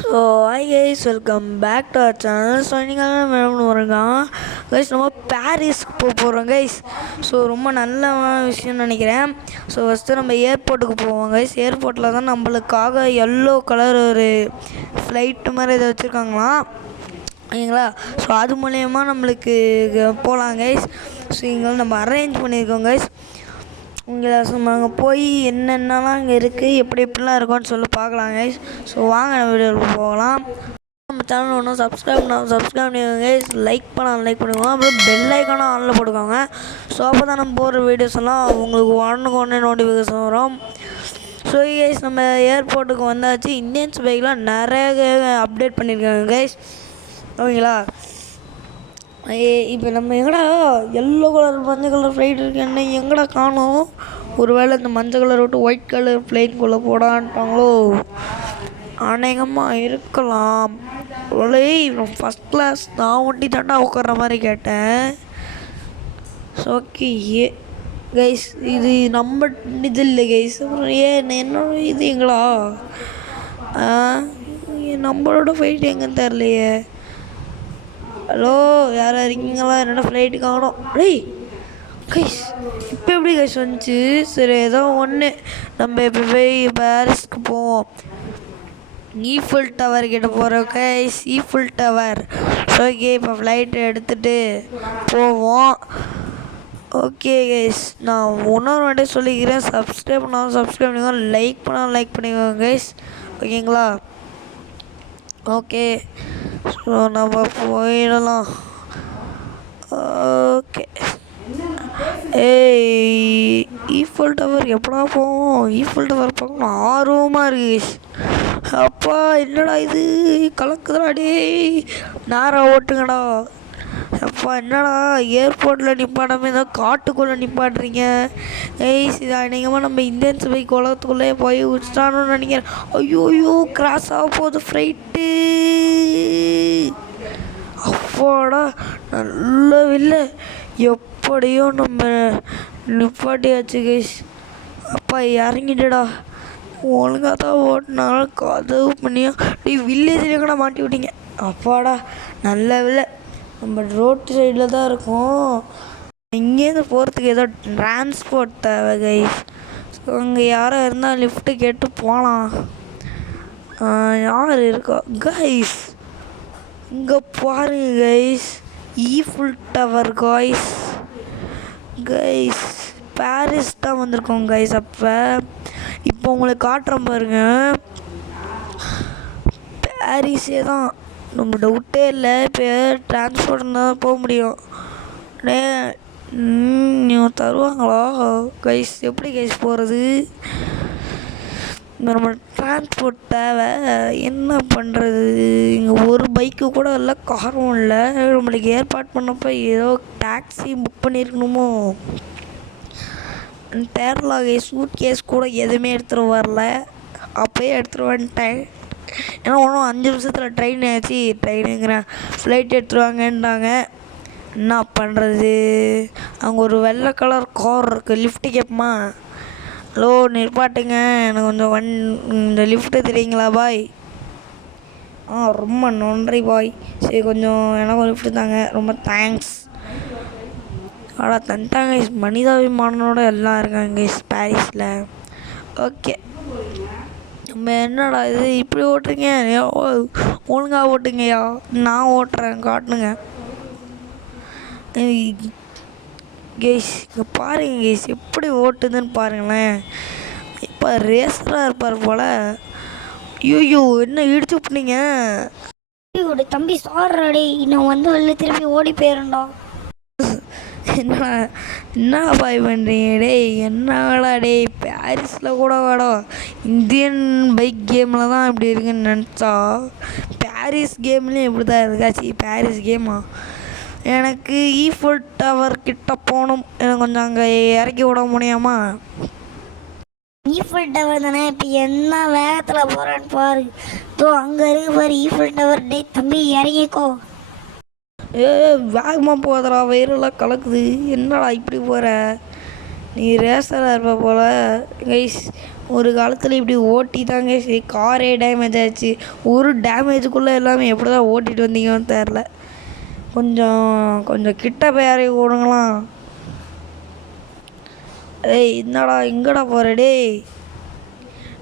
So hi guys, welcome back to our channel. So நீங்கள் madam வரலாம் guys, நம்ம பாரிஸ்க்கு போகிறோம் கைஸ். ஸோ ரொம்ப நல்ல விஷயம்னு நினைக்கிறேன். ஸோ ஃபஸ்ட்டு நம்ம ஏர்போர்ட்டுக்கு போவோம் கைஸ். ஏர்போர்ட்டில் தான் நம்மளுக்காக எல்லோ கலர் ஒரு ஃப்ளைட்டு மாதிரி இதை வச்சுருக்காங்களாம், ஓகேங்களா. ஸோ அது மூலயமா நம்மளுக்கு போகலாம் கைஸ். ஸோ இங்கே நம்ம அரேஞ்ச் பண்ணியிருக்கோம் கைஸ். உங்களை அங்கே போய் என்னென்னலாம் அங்கே இருக்குது, எப்படிலாம் இருக்கும்னு சொல்லி பார்க்கலாம் கைஸ். ஸோ வாங்க நம்ம வீடியோவில் போகலாம். நம்ம சேனல் ஒன்றும் சப்ஸ்கிரைப் பண்ணிக்கோங்க கைஸ். லைக் பண்ணுவோம். அப்புறம் பெல் ஐக்கானும் ஆனில் போட்டுக்கோங்க. ஸோ அப்போ தான் நம்ம போகிற வீடியோஸ் எல்லாம் உங்களுக்கு உடனே நோட்டிஃபிகேஷன் வரும். ஸோ கைஸ், நம்ம ஏர்போர்ட்டுக்கு வந்தாச்சு. இந்தியன்ஸ் பைக்கெலாம் நிறைய அப்டேட் பண்ணியிருக்காங்க கைஸ், ஓகேங்களா. இப்போ நம்ம எங்கடா எல்லோ கலர் மஞ்சள் கலர் ஃப்ளைட் இருக்கு, என்ன எங்கடா காணோம்? ஒரு வேளை இந்த மஞ்சள் கலர் விட்டு ஒயிட் கலர் ஃப்ளைட்குள்ளே போடான்ட்டாங்களோ? அநேகமாக இருக்கலாம். ஃபஸ்ட் கிளாஸ் நான் ஒண்டி தாண்டா உட்கார்ற மாதிரி கேட்டேன். ஓகே கைஸ், இது நம்ம இது இல்லை கைஸ். என்னோட இது எங்களா நம்மளோட ஃப்ளைட் எங்கன்னு தெரிலையே. ஹலோ, யாராக இருக்கீங்களா? என்னோடய ஃப்ளைட்டு காணோம். கைஸ் இப்போ எப்படி கைஸ் வந்துச்சு? சரி, ஏதோ ஒன்று. நம்ம இப்போ போய் பாரிஸ்க்கு போவோம். ஈஃபில் டவர் கிட்ட போகிறோம் கைஸ். Eiffel tower. ஓகே, இப்போ ஃப்ளைட்டை எடுத்துகிட்டு போவோம். ஓகே கைஸ், நான் இன்னொரு வாட்டி சொல்லிக்கிறேன். சப்ஸ்கிரைப் பண்ணிக்கோங்க, லைக் பண்ணிக்கோங்க கைஸ், ஓகேங்களா. ஓகே, ஸோ நம்ம போயிடலாம். ஓகே, ஈஃபில் டவர் எப்படா போவோம்? ஈஃபில் டவர் பார்க்கணும் ஆர்வமாக இருக்கு. அப்பா என்னடா இது கலக்குதுடா, டே நேராக ஓட்டுங்கடா. அப்பா என்னடா ஏர்போர்ட்டில் நிப்பாட்டாமல் ஏதோ காட்டுக்குள்ளே நிப்பாட்டுறீங்க கைஸ். இது அநேகமாக நம்ம இந்தியன்ஸ் பைக் உலகத்துக்குள்ளே போய் வச்சுட்டானு நினைக்கிறேன். ஐயோ கிராஸ் ஆக போகுது ஃப்ளைட்டு. அப்பாடா நல்ல இல்லை, எப்படியோ நம்ம நிப்பாட்டியாச்சு கைஸ். அப்பா இறங்கிட்டடா, ஒழுங்காக தான் ஓட்டினாலும் கதவு பண்ணியா நீ வில்லேஜ்லேயே கூட மாட்டி விட்டீங்க. அப்பாடா நல்ல வில்லை, நம்ம ரோட்டு சைடில் தான் இருக்கோம். இங்கேருந்து போகிறதுக்கு ஏதோ டிரான்ஸ்போர்ட் தேவை கைஸ். ஸோ அங்கே யாரும் இருந்தால் லிஃப்ட்டு கேட்டு போகலாம். யார் இருக்கா கைஸ்? இங்கே பாருங்க guys, Eiffel tower guys. Paris தான் வந்திருக்கோம் கைஸ். இப்போ உங்களுக்கு காட்டுறோம் பாருங்க, பாரிஸே தான். நம்ம டவுட்டே இல்லை. இப்போ டிரான்ஸ்போர்ட் தான் போக முடியும். தருவாங்களா கைஸ்? எப்படி கைஸ் போகிறது? நம்ம டிரான்ஸ்போர்ட் தேவை, என்ன பண்ணுறது? இங்கே ஒரு பைக்கு கூட இல்லை, காரும் இல்லை. நம்மளுக்கு ஏற்பாடு பண்ணப்போ ஏதோ டாக்ஸி புக் பண்ணியிருக்கணுமோ தெரியல கைஸ். சூட் கேஸ் கூட எதுவுமே எடுத்துகிட்டு வரல, அப்போயே எடுத்துகிட்டு வந்துட்டேன். ஏன்னா ஒன்றும் 5 நிமிஷத்தில் ட்ரெயின் ஆச்சு. ட்ரெயினுங்கிறேன், ஃப்ளைட் எடுத்துருவாங்கன்றாங்க. என்ன பண்ணுறது? அங்கே ஒரு வெள்ளை கலர் கார் இருக்குது, லிஃப்ட்டு கேட்போமா? ஹலோ நிற்பாட்டுங்க, எனக்கு கொஞ்சம் இந்த லிஃப்ட்டு தெரியுங்களா பாய்? ரொம்ப நன்றி பாய். சரி, கொஞ்சம் எனக்கு ஒரு லிஃப்ட்டு தாங்க, ரொம்ப தேங்க்ஸ். தந்துட்டாங்க. மனிதாபிமானோட எல்லாம் இருக்காங்க பாரிஸில். ஓகே, நம்ம என்னடா இது இப்படி ஓட்டுறீங்க? ஒழுங்காக ஓட்டுங்கய்யா, நான் ஓட்டுறேன், காட்டுங்க கேஸ். இங்கே பாருங்க கேஸ், எப்படி ஓட்டுதுன்னு பாருங்களேன். இப்போ ரேசராக இருப்பார் போல். ஐயோ என்ன இடிச்சு விட்டீங்க? தம்பி சாரி, நான் வந்து வெளில திரும்பி ஓடி போயிடண்டா. என்ன பாய் பண்ணுறீங்க டேய்? என்னடா டேய், பாரிஸில் கூட வாடா இந்தியன் பைக் கேமில் தான் இப்படி இருக்குன்னு நினச்சா பாரிஸ் கேம்லேயும் இப்படி தான் இருக்காச்சு. பாரிஸ் கேமா? எனக்கு ஈஃபில் டவர் கிட்ட போகணும், எனக்கு கொஞ்சம் அங்கே இறக்கி விட முடியாமா? ஈஃபில் டவர் தானே, இப்போ என்ன வேகத்தில் போகிறேன்னு பாரு. அங்கே இருக்கு பாரு ஈஃபில் டவர். டே தம்பி இறங்கிக்கோ. வேகமாக போதரா, வயிறெல்லாம் கலக்குது. என்னடா இப்படி போகிற? நீ ரேசராக இருப்ப போல் கைஸ். ஒரு காலத்தில் இப்படி ஓட்டி தாங்க சரி காரே டேமேஜ் ஆச்சு. ஒரு டேமேஜுக்குள்ளே எல்லாமே எப்படி தான் ஓட்டிகிட்டு வந்தீங்கன்னு தெரில. கொஞ்சம் கொஞ்சம் கிட்ட போய் யாரையும் ஓடுங்களாம். ஏய் என்னடா எங்கடா போகிற டேய்?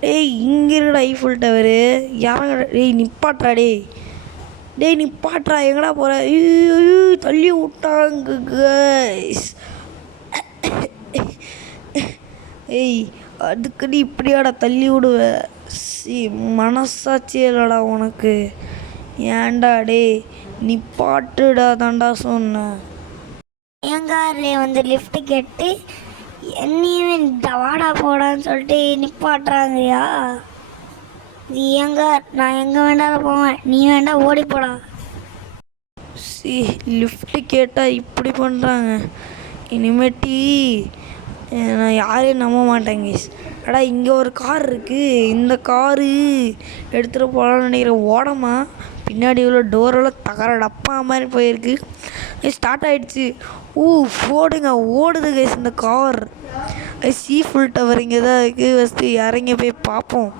டேய் இங்கே இருக்குடா ஐஃபில் டவரு. யாரங்கடா டேய் நிப்பாட்றா டேய். டேய் நிப்பாட்றா எங்கடா போகிற? தள்ளி விட்டாங்க கைஸ். ஏய் அதுக்குன்னு இப்படியாடா தள்ளி விடுவ? மனசாட்சி இல்லைடா உனக்கு. ஏன்டா டே நிப்பாட்டுடா தாண்டா சொன்னேன். என் காரில் வந்து லிஃப்ட் கேட்டு என்னையுமே வாடா போடான்னு சொல்லிட்டு நிப்பாட்டுறாங்கயா. இது என் கார், நான் எங்கே வேண்டாலும் போவேன், நீ வேண்டா ஓடி போடா. லிஃப்ட்டு கேட்டால் இப்படி பண்ணுறாங்க. இனிமேட்டி நான் யாரையும் நம்ப மாட்டேங்க. அடா இங்கே ஒரு கார் இருக்குது, இந்த காரு எடுத்துகிட்டு போகலான்னு நினைக்கிறேன். ஓடமா பின்னாடி உள்ள டோரெல்லாம் தகர டப்பா மாதிரி போயிருக்கு. ஸ்டார்ட் ஆகிடுச்சு. போடுங்க ஓடுது கைஸ் இந்த கார். சீஃபுல் டவர் இங்கே தான் இருக்குது. ஃபஸ்ட்டு இறங்கி போய் பார்ப்போம்.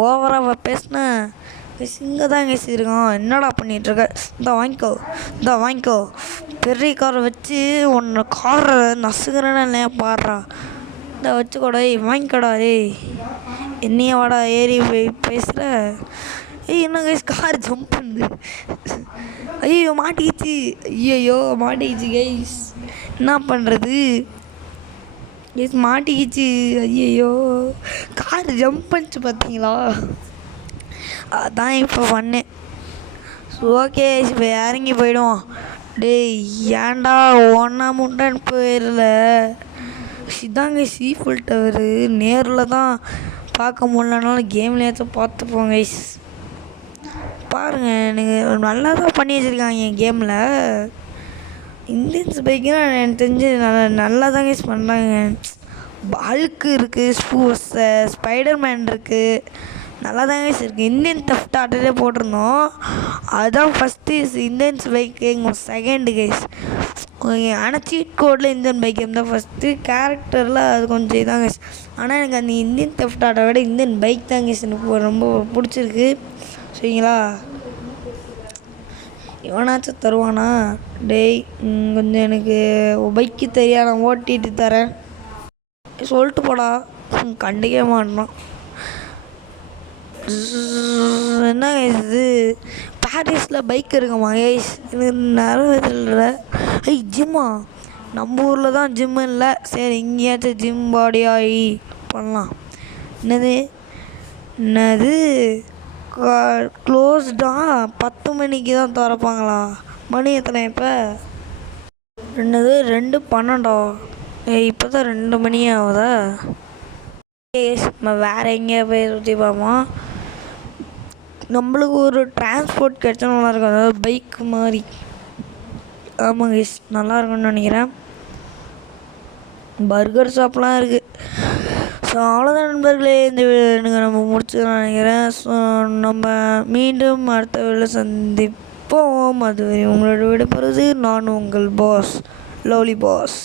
ஓவராக பேசினேன். இங்கே தான் கைஸ் இருக்கான். என்னடா பண்ணிகிட்ருக்க? இந்த வாங்கிக்கோ பெரிய காரை வச்சு உன்னை காரை நசுக்கிறேன்னு இல்லையா பாடுறா. இந்த வச்சுக்கோடா வாங்கிக்கோடா. என்னைய வாடா ஏறி போய் பேசுகிற? என்ன கைஸ் கார் ஜம்ப் பண்ணுது. ஐயோ மாட்டிக்கிச்சு. ஐயோ மாட்டிக்கிச்சு கைஸ். என்ன பண்ணுறது கைஸ்? மாட்டிக்கிச்சு. ஐயோ கார் ஜம்ப் பண்ணிச்சு பார்த்தீங்களா? அதான் இப்போ பண்ணேன். ஓகே இப்போ இறங்கி போயிடுவோம். டேய் ஏன்டா ஒன்றா முட்டான்னு போயிடல? இதாங்க சீஃபுல் டவரு. நேரில் தான் பார்க்க முடியலனாலும் கேம்லேயாச்சும் பார்த்துப்போம் கைஸ். பாருங்கள் எனக்கு நல்லா தான் பண்ணி வச்சுருக்காங்க என் கேமில். இந்தியன்ஸ் பைக்குனால் எனக்கு தெரிஞ்சு நல்லா தான் கைஸ் பண்ணுறாங்க. பல்க்கு இருக்குது, ஸ்பைடர்மேன் இருக்குது, நல்லா தாங்க இருக்குது. இந்தியன் தெஃப்ட் ஆர்டரே போட்டிருந்தோம். அதுதான் ஃபஸ்ட்டு இந்தியன்ஸ் பைக்கு, எங்கள் செகண்டு கைஸ். ஆனால் சீட் கோடில் இந்தியன் பைக் இருந்தால் ஃபஸ்ட்டு, கேரக்டரில் அது கொஞ்சம் இதாங்க கைஸ். ஆனால் எனக்கு அந்த இந்தியன் தெஃப்ட் ஆர்டரை விட இந்தியன் பைக் தாங்க கைஸ் எனக்கு ரொம்ப பிடிச்சிருக்கு. சரிங்களா? எவனாச்சும் தருவானா? டேய் கொஞ்சம் எனக்கு பைக்கு தெரியாது, நான் ஓட்டிகிட்டு தரேன் சொல்லிட்டு போடா. கண்டிக்க மாட்டோம். என்ன இது பாரிஸில் பைக் இருக்குமா கைஸ்? எனக்கு நிறைய ஜிம்மா நம்ம ஊரில் தான் ஜிம் இல்லை. சரி இங்கேயாச்சும் ஜிம் பாடியாகி பண்ணலாம். என்னது க்ளோஸ்டா? 10 மணிக்கு தான் திறப்பாங்களா? மணி எத்தனை இப்போ? 2:12. இப்போ தான் 2 மணி ஆகுதா? நம்ம வேறு எங்கேயா போய் சுற்றி பார்ப்போம். நம்மளுக்கு ஒரு டிரான்ஸ்போர்ட் கிடச்சா நல்லாயிருக்கும். அதாவது பைக் மாதிரி. ஆமாங்க கைஸ் நல்லா இருக்கும்னு நினைக்கிறேன். பர்கர் ஷாப்லாம் இருக்குது. ஸோ அவ்வளோதான் நண்பர்களே, இந்த வீடியோ நம்ம முடிச்சுக்கலாம்னு நினைக்கிறேன். ஸோ நம்ம மீண்டும் அடுத்த வீடியோவில் சந்திப்போம். அதுவரை உங்களோட விடைபெறுவது நான் உங்கள் பாஸ் லவ்லி பாஸ்.